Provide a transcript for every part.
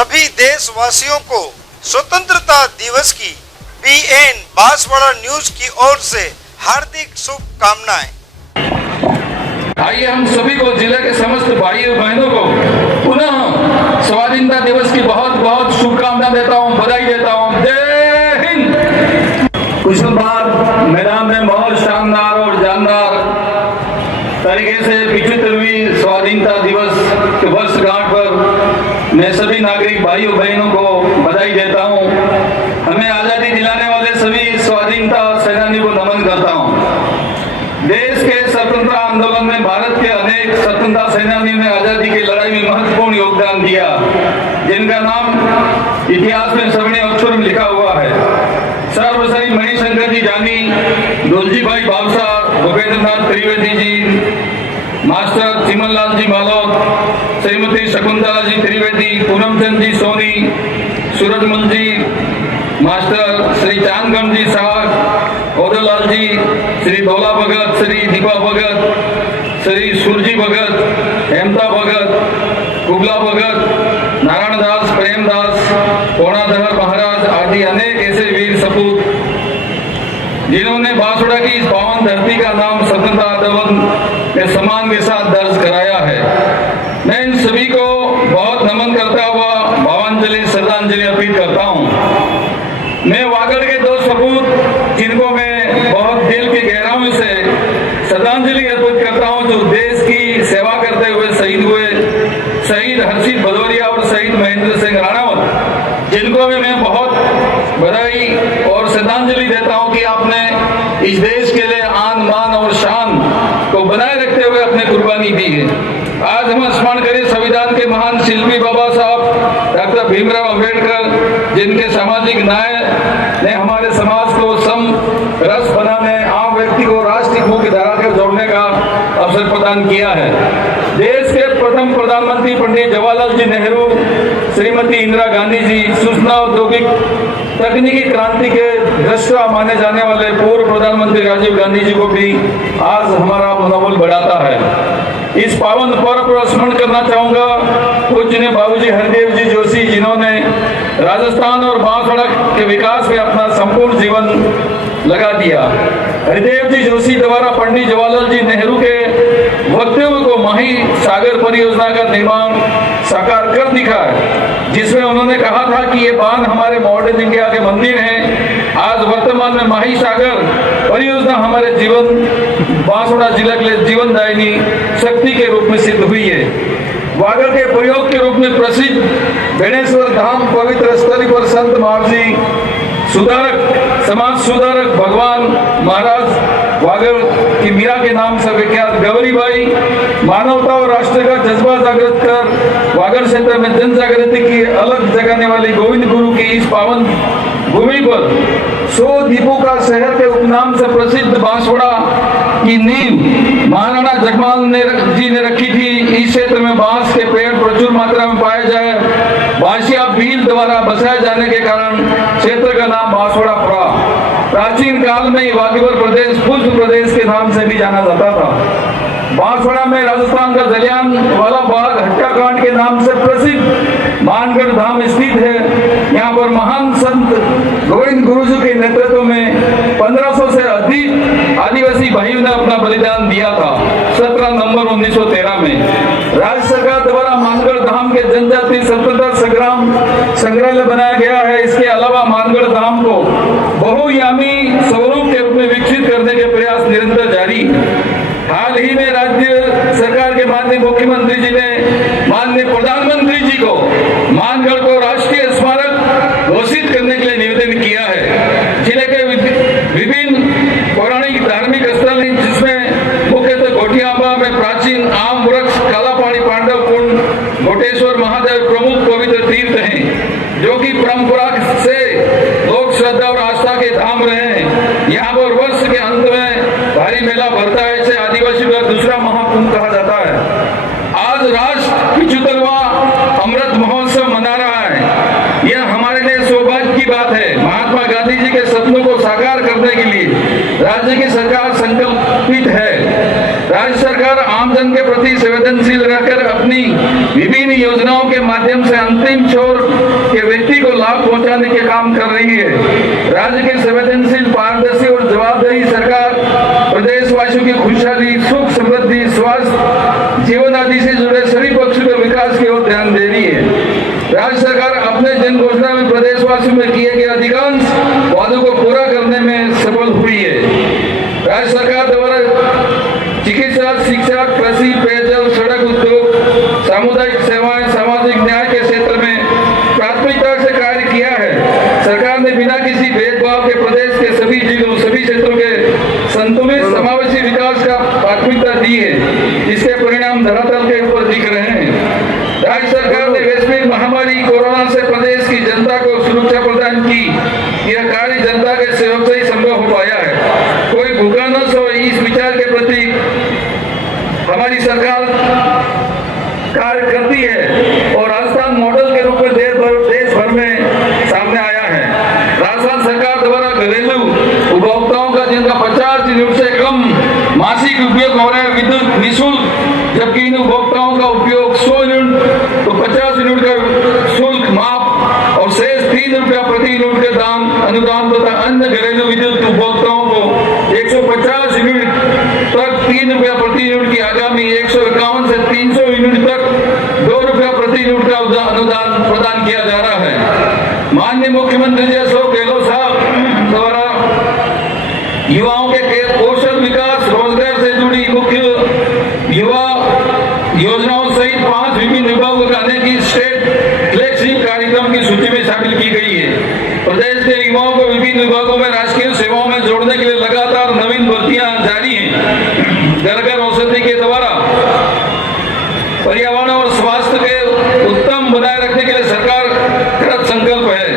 सभी देशवासियों को स्वतंत्रता दिवस की BN बांसवाड़ा न्यूज की ओर से हार्दिक शुभकामनाएं। आइए हम सभी को जिले के समस्त भाइयों बहनों को पुनः स्वाधीनता दिवस की बहुत बहुत शुभकामनाएं देता हूं, बधाई देता हूं। जय हिंद। कुछ बाद मैदान में बहुत शानदार और जानदार तरीके से 75वीं स्वाधीनता दिवस के वर्षगांठ पर मैं सभी नागरिक भाइयों बहनों को बधाई देता हूं। हमें आजादी दिलाने वाले सभी स्वाधीनता सेनानियों को नमन करता हूं। देश के स्वतंत्रता आंदोलन में भारत के अनेक स्वतंत्रता सेनानियों ने आजादी की लड़ाई में महत्वपूर्ण योगदान दिया, जिनका नाम इतिहास में स्वर्णिम अक्षर में लिखा हुआ है। सर्वश्री मणिशंकर जी जानी, दुलजी भाई भावसा, भूपेंद्र नाथ त्रिवेदी जी, मास्टर चिमनलाल जी मालौत, श्रीमती शकुंतला जी त्रिवेदी, पूनमचंद जी सोनी, सूरजमल जी, मास्टर श्री चांदगढ़ जी साहब, ओदलाल जी, श्री दौला भगत, श्री दीपा भगत, श्री सूरजी भगत, हेमता भगत, कुबला भगत, नारायण दास, प्रेमदास, कोणाधर महाराज आदि अनेक ऐसे वीर सपूत जिन्होंने बांसवाड़ा की इस पावन धरती का नाम स्वतंत्रता आंदोलन के सम्मान के साथ दर्ज कराया है। मैं इन सभी को बहुत नमन करता हुआ भावांजलि श्रद्धांजलि अर्पित करता हूँ। मैं वागड़ के दो सपूत जिनको मैं बहुत दिल की गहराइयों से श्रद्धांजलि अर्पित करता हूँ, जो देश की सेवा करते हुए शहीद हुए, शहीद हर्षित भदौरिया और शहीद महेंद्र सिंह राणावत, जिनको भी मैं बहुत बधाई और श्रद्धांजलि देता हूँ कि आपने इस देश के लिए आन मान और शान को बनाए रखते हुए अपनी कुर्बानी दी है। आज हम स्मरण करें संविधान के महान शिल्पी बाबा साहब डॉक्टर भीमराव अंबेडकर, जिनके सामाजिक न्याय ने हमारे समाज को सम रस बनाने, आम व्यक्ति को राष्ट्रीय मुख्य धारा कर जोड़ने का अवसर प्रदान किया है। देश के प्रथम प्रधानमंत्री पंडित जवाहरलाल जी नेहरू, श्रीमती इंदिरा गांधी जी, सूचना औद्योगिक तकनीकी क्रांति के दृष्टा माने जाने वाले पूर्व प्रधानमंत्री राजीव गांधी जी को भी आज हमारा मनोबल बढ़ाता है। इस पावन पर्व पर स्मरण करना चाहूंगा पूज्य बाबूजी हरिदेव जी जोशी, जिन्होंने राजस्थान और बांसवाड़ा के विकास में अपना संपूर्ण जीवन लगा दिया। हरिदेव जी जोशी द्वारा पंडित जवाहरलाल जी नेहरू के वक्तव्य को माही सागर परियोजना का निर्माण साकार कर दिखा है, जिसमें उन्होंने कहा था कि ये बांध हमारे मॉडर्न इंडिया के मंदिर हैं। आज वर्तमान में माही सागर परियोजना हमारे जीवन बांसवाड़ा जिला के लिए जीवनदायिनी शक्ति के रूप में सिद्ध हुई है। वागड़ के प्रयोग के रूप में प्रसिद्ध बेणेश्वर धाम पवित्र स्थली पर संत महाजी सुधारक, समाज सुधारक भगवान महाराज वागड़ की मीरा के नाम से विख्यात गौरीबाई, मानवता और राष्ट्र का जज्बा जागृत कर वागड़ क्षेत्र में जन जागृति की अलग जगाने वाली गोविंद गुरु की इस पावन भूमि पर 100 दीपों का शहर के उपनाम से प्रसिद्ध बांसवाड़ा की नींव महाराणा जगमाल जी ने रखी थी। इस क्षेत्र में बांस के पेड़ प्रचुर मात्रा में पाए जाए बांसिया भील द्वारा बसाए जाने के कारण क्षेत्र का नाम बांसवाड़ा पड़ा। प्राचीन काल में वागड़ प्रदेश पुष्प प्रदेश के नाम से भी जाना जाता था। बांसवाड़ा में राजस्थान का जलियान वाला बाग हत्याकांड के नाम से प्रसिद्ध मानगढ़ धाम स्थित है। यहाँ पर महान संत गोविंद गुरु जी के नेतृत्व में 1500 से अधिक आदिवासी भाइयों ने अपना बलिदान दिया था। 17 नवंबर 1913 में राज्य सरकार द्वारा मानगढ़ धाम के जनजातीय स्वतंत्रता संग्राम संग्रहालय बनाया गया है। इसके अलावा मानगढ़ धाम को बहुयामी स्वरूप के रूप में विकसित करने के प्रयास निरंतर जारी। हाल ही में राज्य सरकार के माननीय मुख्यमंत्री जी ने माननीय प्रधानमंत्री जी को मानगढ़ को राष्ट्रीय स्मारक घोषित करने के लिए निवेदन किया है। जिले के विभिन्न पौराणिक धार्मिक स्थल, जिसमें मुख्यतः घोटियाबा में प्राचीन आम वृक्ष, कालापानी पांडव कुंड, घोटेश्वर महादेव प्रमुख पवित्र तीर्थ हैं, जो कि परंपरा से लोक श्रद्धा और आस्था के धाम रहे हैं। यहाँ पर वर्ष के अंत में भारी मेला भरता है। इसे आदिवासियों का दूसरा महाकुंभ कहा जाता है। आज राष्ट्र 75वां अमृत महोत्सव मना रहा है। यह हमारे लिए सौभाग्य की बात है। महात्मा गांधी जी के सपनों को साकार करने के लिए राज्य की सरकार संकल्पित है। राज्य सरकार आम जन के प्रति संवेदनशील रहकर अपनी विभिन्न योजनाओं के माध्यम से अंतिम छोर के व्यक्ति को लाभ पहुंचाने के काम कर रही है। राज्य की संवेदनशील, पारदर्शी और जवाबदेही सरकार प्रदेशवासियों की खुशहाली, सुख, समृद्धि, स्वास्थ्य, जीवन आदि से जुड़े सभी पक्षों के विकास की ओर ध्यान दे रही है। राज्य सरकार अपने जन घोषणा में प्रदेशवासियों में किए गए अधिकांश वादों को पूरा करने में सफल हुई है। राज्य सरकार द्वारा चिकित्सा, शिक्षा, कृषि, पेयजल, सड़क, उद्योग, सामुदायिक सेवाएं, सामाजिक न्याय के क्षेत्र में प्राथमिकता से कार्य किया है। सरकार ने बिना किसी भेदभाव के प्रदेश के सभी जिलों, सभी क्षेत्रों के संतुलित समावेशी विकास का प्राथमिकता दी है, जिसके परिणाम धरातल के ऊपर दिख रहे हैं। राज्य सरकार ने वैश्विक महामारी कोरोना से प्रदेश की जनता को सुरक्षा प्रदान की। यह कार्य जनता के सहयोग से ही संभव हो पाया है। कोई भूखा न सोए, इस विचार के प्रति हमारी सरकार कार्य करती है और राजस्थान मॉडल के रूप में देश भर में सामने आया है। राजस्थान सरकार द्वारा घरेलू उपभोक्ताओं का जिनका 50 यूनिट से कम मासिक उपयोग हो रहा है विद्युत निःशुल्क, जबकि इन उपभोक्ताओं का उपयोग 100 यूनिट तो 50 यूनिट का शुल्क माफ और शेष 3 रुपया प्रति यूनिट के दान अनुदान तथा अन्य घरेलू विद्युत उपभोक्ताओं को 150 यूनिट तक 3 रुपया प्रति यूनिट की आगामी 151 से 300 यूनिट तक 2 रुपया प्रति यूनिट का अनुदान प्रदान किया जा रहा है। माननीय मुख्यमंत्री जी अशोक गहलोत साहब द्वारा युवाओं के कौशल विकास, रोजगार से जुड़ी मुख्य युवा योजनाओं सहित 5 विभिन्न विभागों का अनेक स्टेट फ्लैगशिप कार्यक्रम की सूची में शामिल की गई है। प्रदेश के युवाओं को विभिन्न विभागों में राजकीय सेवाओं में जोड़ने के लिए लगातार नवीन भर्तियां जारी हैं। घर घर औषधि के द्वारा पर्यावरण और स्वास्थ्य के उत्तम बनाए रखने के लिए सरकार कृत संकल्प है।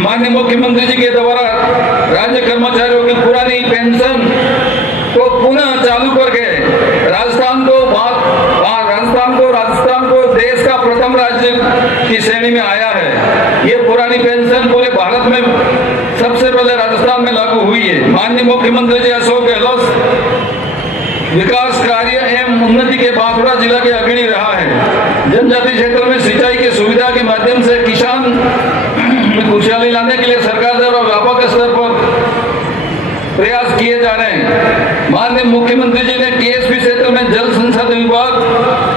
माननीय मुख्यमंत्री जी के द्वारा राज्य कर्मचारियों की पुरानी पेंशन को पुनः चालू करके राजस्थान को देश का प्रथम राज्य की श्रेणी में आया है। ये पुरानी पेंशन पूरे भारत में सबसे पहले राजस्थान में लागू हुई है। माननीय मुख्यमंत्री जी अशोक गहलोत विकास कार्य एवं उन्नति के बांसवाड़ा जिला के अग्रणी रहा है। जनजातीय क्षेत्र में सिंचाई की सुविधा के माध्यम से किसान में खुशहाली लाने के लिए सरकार द्वारा व्यापक स्तर पर प्रयास किए जा रहे हैं। माननीय मुख्यमंत्री जी ने टीएसपी क्षेत्र में जल संसाधन विभाग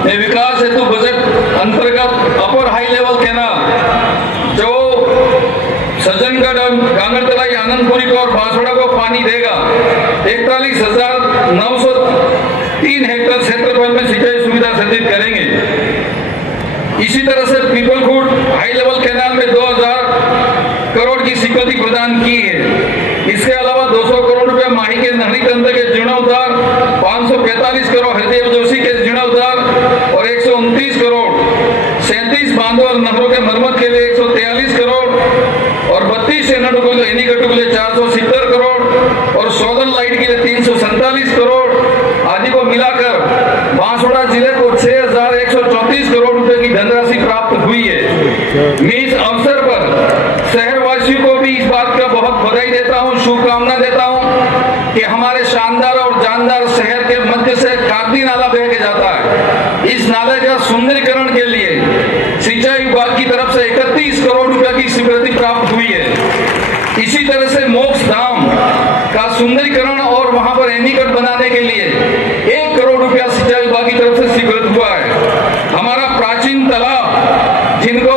में विकास हेतु बजट अंतर्गत अपर हाई लेवल कैनाल जो सज्जनगढ़, गांगरतलाई, आनंदपुरी को और बांसवाड़ा को पानी देगा 41,903 हेक्टेयर क्षेत्रफल में सिंचाई सुविधा सर्जित करेंगे। इसी तरह से पीपलखुट हाई लेवल कैनाल में 2000 करोड़ की स्वीकृति प्रदान की है। इसके अलावा 200 करोड़ रुपए माही के नहरी तंत्र के जीर्णोद्धार, 545 करोड़ हरदेव जोशी के जीर्णोद्धार और 129 करोड़ 37 बांधों और नहरों के मरम्मत के लिए 143 करोड़ और 32 एनीकटों के लिए 470 करोड़ और सोलर लाइट के लिए 347 करोड़ आदि को मिलाकर बांसवाड़ा जिले को 6,134 करोड़ रुपए की धनराशि प्राप्त हुई है। मैं इस अवसर पर शहरवासियों को भी इस बात का बहुत बधाई देता हूं, शुभकामना देता हूं कि हमारे शानदार और जानदार शहर के मध्य से कागदी नाला बह के जाता है। इस नाले का सुंदरीकरण के लिए सिंचाई विभाग की तरफ से 31 करोड़ रुपए की स्वीकृति प्राप्त हुई है। इसी तरह से मोक्ष धाम का सुंदरीकरण और वहां पर एनीकट बनाने के लिए 1 करोड़ रुपया सिंचाई विभाग की तरफ से स्वीकृत हुआ है। हमारा प्राचीन तालाब जिनको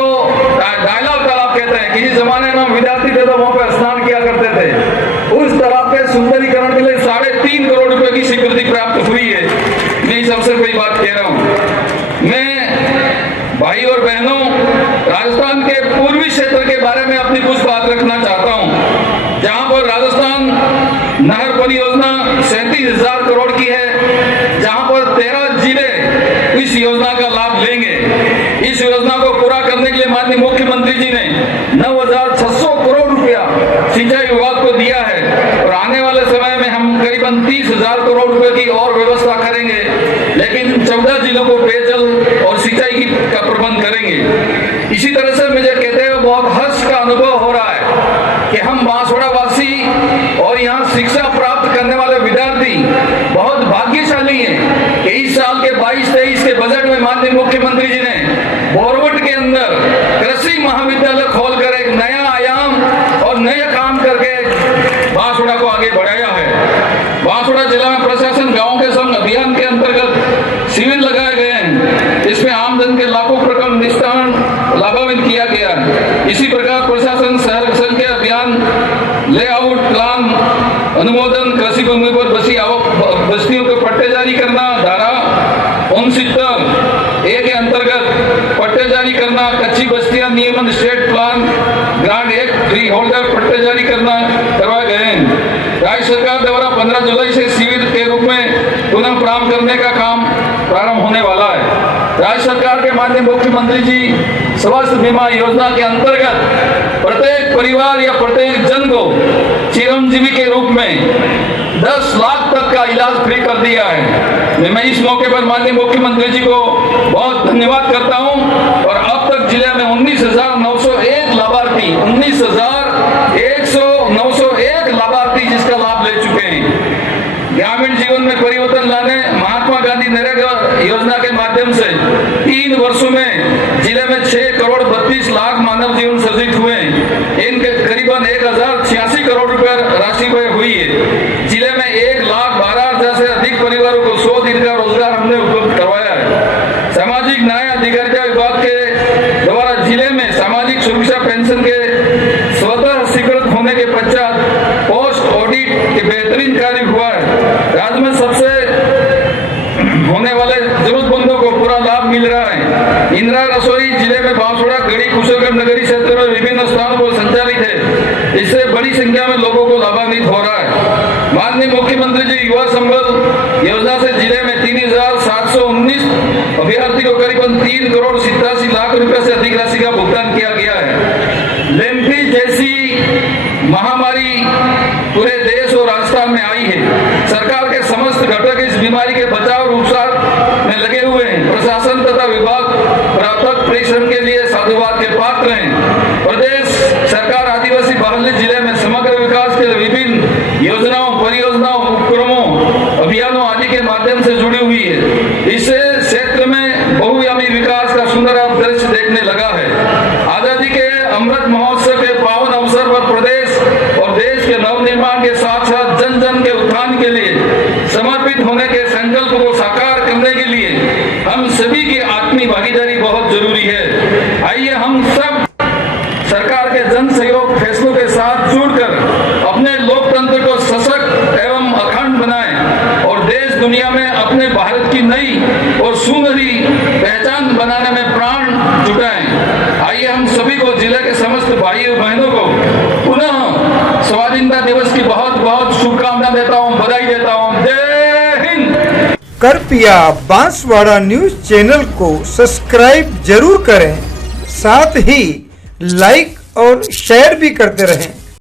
डायलॉग तालाब कहते हैं, किसी जमाने में विद्यार्थी थे तो वहां पर स्नान किया करते थे, उस तालाब के सुंदरीकरण के लिए 3.5 करोड़ रुपए की स्वीकृति प्राप्त हुई है। मैं इस अवसर पर बात कह रहा हूं। मैं भाई और बहनों, राजस्थान के पूर्वी क्षेत्र के बारे में अपनी कुछ बात रखना चाहता हूं, जहां पर राजस्थान नहर परियोजना 37,000 करोड़ की है, जहां पर 13 जिले इस योजना का लाभ लेंगे। इस योजना को पूरा करने के लिए माननीय मुख्यमंत्री जी ने 9,600 करोड़ रुपया सिंचाई विभाग को दिया है और आने वाले समय में हम करीबन 30,000 करोड़ रुपए की और व्यवस्था करेंगे, लेकिन 14 जिलों को पेयजल और सिंचाई का प्रबंध करेंगे। इसी तरह से मुझे कहते हुए बहुत हर्ष का अनुभव हो रहा है कि हम बांसवाड़ा वासी और यहाँ शिक्षा प्राप्त करने वाले विद्यार्थी बहुत भाग्यशाली हैं कि इस बांसवाड़ा जिला में प्रशासन गांव के संग अभियान के अंतर्गत शिविर लगाए गए हैं। इसमें आमजन के लाखों प्रकरण निस्तारण लाभान्वित किया गया है। इसी प्रकार प्रशासन शहर संघ के अभियान लेआउट प्लान अनुमोदन, कृषि भूमि पर बस्तियों के पट्टे जारी करना, धारा 69A के अंतर्गत पट्टे जारी करना, कच्ची बस्तियां नियमन स्टेट प्लान ग्रांट एक फ्री होल्डर पट्टे जारी करना करवाए गए हैं। राज्य सरकार द्वारा 15 जुलाई से शिविर के रूप में पुनः प्रारंभ करने का काम प्रारंभ होने वाला है। राज्य सरकार के माननीय मुख्यमंत्री जी स्वास्थ्य बीमा योजना के अंतर्गत प्रत्येक परिवार या प्रत्येक जन को चिरंजीवी के रूप में 10 लाख तक का इलाज फ्री कर दिया है। मैं इस मौके पर माननीय मुख्यमंत्री जी को बहुत धन्यवाद करता हूं। और अब तक जिले में 19,901 लाभार्थी 19,901 लाभार्थी जिसका लाभ ले चुके हैं। ग्रामीण जीवन में परिवर्तन लाने महात्मा गांधी नरेगा योजना के माध्यम से 3 वर्षों में जिले में 6 करोड़ 32 लाख मानव जीवन सृजित हुए। इनके करीबन 1,086 करोड़ रुपए राशि व्यय हुई है। जिले में 1,12,000 से अधिक परिवारों को 100 दिन का रोजगार हमने उपलब्ध करवाया है। सामाजिक न्याय अधिकारिता विभाग के द्वारा जिले में सामाजिक सुरक्षा पेंशन के स्वतः स्वीकृत होने के पश्चात पोस्ट ऑडिट के बेहतरीन कार्य हुआ है। राज्य में सबसे होने वाले जरूरतमंदों को पूरा लाभ मिल रहा है। इंदिरा रसोई जिले में बांसवाड़ा, गढ़ी, कुशलगढ़ नगरी क्षेत्र में विभिन्न स्थानों पर संचालित है। इससे बड़ी संख्या में लोगों को लाभान्वित हो रहा है। माननीय मुख्यमंत्री जी युवा संबल योजना से जिले में 3,719 अभ्यर्थी को करीबन 3 करोड़ 87 लाख रुपए से अधिक राशि का भुगतान किया गया है। लेम्पी जैसी महामारी पूरे देश और राजस्थान में आई है। सरकार के समस्त घटक इस बीमारी के बचाव और उपचार में लगे हुए हैं। प्रशासन तथा विभाग प्रातक परिश्रम के लिए साधुवाद के पात्र हैं। प्रदेश सरकार आदिवासी बाहुल्य जिले में समग्र विकास के विभिन्न योजनाओं, परियोजनाओं, उपक्रमों, अभियानों आदि के माध्यम से जुड़ी हुई है। इससे क्षेत्र में बहुआयामी विकास का सुंदर दृश्य देखने लगा है। आजादी के अमृत महोत्सव के पावन अवसर पर प्रदेश और देश के नवनिर्माण के साथ साथ जन जन के उत्थान के लिए समर्पित होने के संकल्प को साकार करने के लिए हम सभी की आत्मीय भागीदारी बहुत जरूरी है। आइए हम सब सरकार के जन सहयोग फैसलों के साथ जुड़कर अपने लोकतंत्र को सशक्त एवं अखंड बनाएं और देश दुनिया में अपने भारत की नई और सुनहरी पहचान बनाने में प्राण जुटाएं। आइए हम सभी को जिले के समस्त भाइयों बहनों को पुनः स्वाधीनता दिवस की बहुत बहुत शुभकामनाएं देता हूं, बधाई देता हूं। जय हिंद। कृपया बांसवाड़ा न्यूज चैनल को सब्सक्राइब जरूर करें, साथ ही लाइक और शेयर भी करते रहें।